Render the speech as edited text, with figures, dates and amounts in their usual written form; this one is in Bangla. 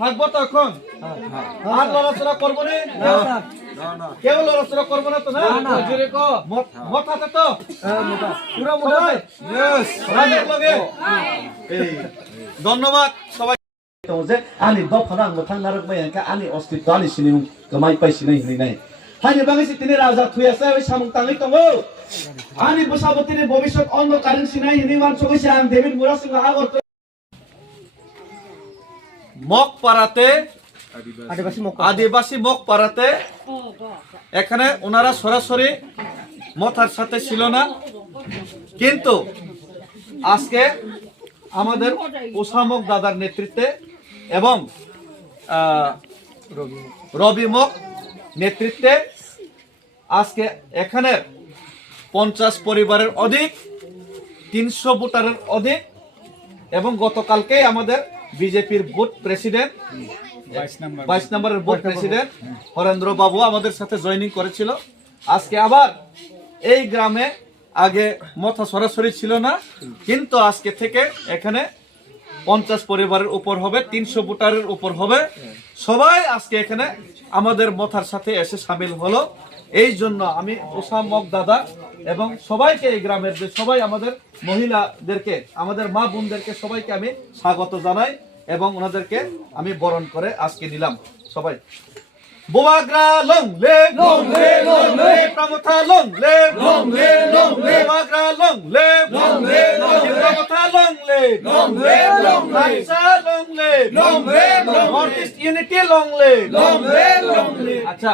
থাকবো তো এখন আর লড়াচড়া করবো না কেউ লড়াচড়া করবো না তো না মথাতে তো পুরো মোটাই ধন্যবাদ সবাই যে আনি দফানাং মথাং নারক মাইয়ানকা আনি অস্তিত্ব আনি সিনিং গমাই পাইছিনাই হিনাই হানি বাঙাইছি তিনি রাজা থুয়াছে ওই সামুং তাঙই দङ আনি বসাবতিনি ভবিষ্যৎ অন্ধকারিং সিনাই হিনি মানসগৈছে আং ডেভিড মুরা সিং আগর মগপাড়াতে আদিবাসী মগপাড়াতে এখানে ওনারা সরাসরি মথার সাথে ছিল না কিন্তু আজকে আমাদের ওসামক দাদার নেতৃত্বে এবং রবি মগ নেতৃত্বে আজকে এখানে 50 পরিবারের অধিক 300 ভোটারের অধিক এবং গতকালকেই আমাদের বিজেপির বুথ প্রেসিডেন্ট 22 নম্বরের বুথ প্রেসিডেন্ট হরেন্দ্র বাবু আমাদের সাথে জয়েনিং করেছিল আজকে আবার এই গ্রামে আগে মথা সরাসরি ছিল না কিন্তু আজকে থেকে এখানে 50 পরিবারের উপর হবে 300 ভোটারের উপর হবে সবাই আজকে এখানে আমাদের মথার সাথে এসে শামিল হলো এই জন্য আমি ওসামক দাদা এবং সবাইকে এই গ্রামের যে সবাই আমাদের মহিলাদেরকে আমাদের মা বোনদেরকে সবাইকে আমি স্বাগত জানাই এবং ওনাদেরকে আমি বরণ করে আজকে নিলাম সবাই বোমাগ্রা লং লে প্রমথা লং লে বোমাগ্রা লং লে প্রমথা লং লে আইসা লং লে নর্থ ইস্ট ইউনিটি লং লে আচ্ছা